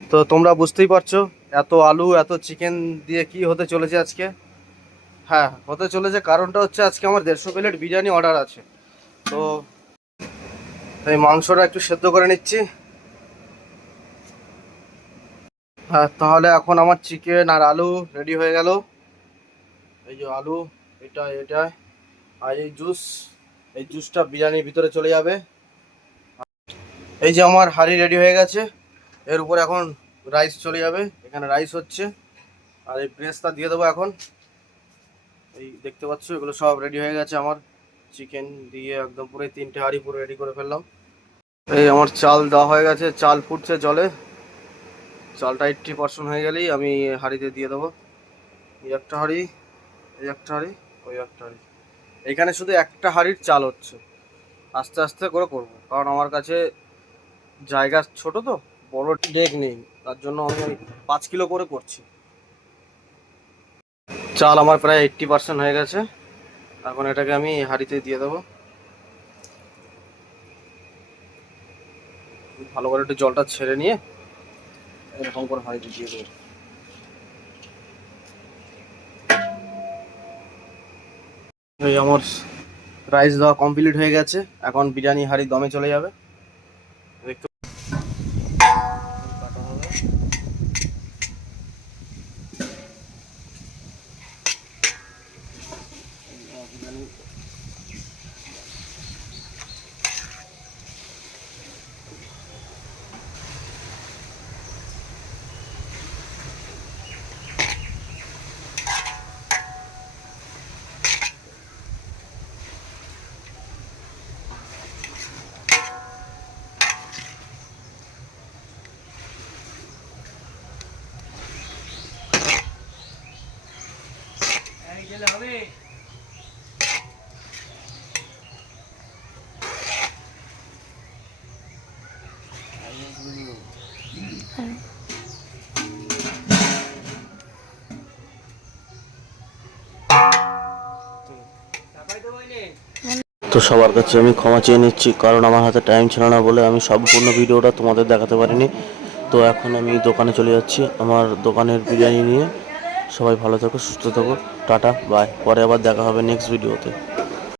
তো তোমরা বুঝতেই পারছ, এত আলু, এত চিকেন দিয়ে কি হতে চলেছে আজকে? হ্যাঁ হতে চলেছে কারণটা হচ্ছে আজকে আমার দেড়শো প্লেট বিরিয়ানি অর্ডার আছে। তো এই মাংসটা একটু সেদ্ধ করে নিচ্ছি। হ্যাঁ তাহলে এখন আমার চিকেন আর আলু রেডি হয়ে গেল। এই যে আলু, এটা এটা, আর এই জুস এই জুসটা বিরিয়ানির ভিতরে চলে যাবে। এই যে আমার হাঁড়ি রেডি হয়ে গেছে। এর উপর এখন রাইস চলে যাবে। এখানে রাইস হচ্ছে। আর এই ব্রেসটা দিয়ে দেবো এখন। এই দেখতে পাচ্ছ, এগুলো সব রেডি হয়ে গেছে আমার। চিকেন দিয়ে একদম পুরো তিনটে হাঁড়ি পুরো রেডি করে ফেললাম। এই আমার চাল দেওয়া হয়ে গেছে। চাল ফুটছে জলে। চালটা এইট্টি পার্সেন্ট হয়ে গেলেই আমি হাঁড়িতে দিয়ে দেবো। এই একটা হাঁড়ি, এই একটা হাঁড়ি, ওই একটা হাঁড়ি। এখানে শুধু একটা হাঁড়ির চাল হচ্ছে। আস্তে আস্তে করে করব। কারণ আমার কাছে জায়গা ছোট তো। বড় ডেক নেই, তার জন্য আমি পাঁচ কিলো করে করছি। চাল আমার প্রায় এইট্টি পার্সেন্ট হয়ে গেছে। এখন এটাকে আমি হাঁড়িতে দিয়ে দেবো। ভালো করে একটু জলটা ছেড়ে নিয়ে এরকম করে হাঁড়িতে দিয়ে দেবো। এই আমার রাইস দেওয়া কমপ্লিট হয়ে গেছে। এখন বিরিয়ানি হাঁড়ি দমে চলে যাবে। বিরিয়ানি তো সবার কাছে আমি ক্ষমা চেয়ে নিচ্ছি, কারণ আমার হাতে টাইম ছিল না বলে আমি সম্পূর্ণ ভিডিওটা তোমাদের দেখাতে পারিনি। তো এখন আমি দোকানে চলে যাচ্ছি, আমার দোকানের বিরিয়ানি নিয়ে। সবাই ভালো থাকো, সুস্থ থাকো, টাটা বাই পরে আবার দেখা হবে নেক্সট ভিডিওতে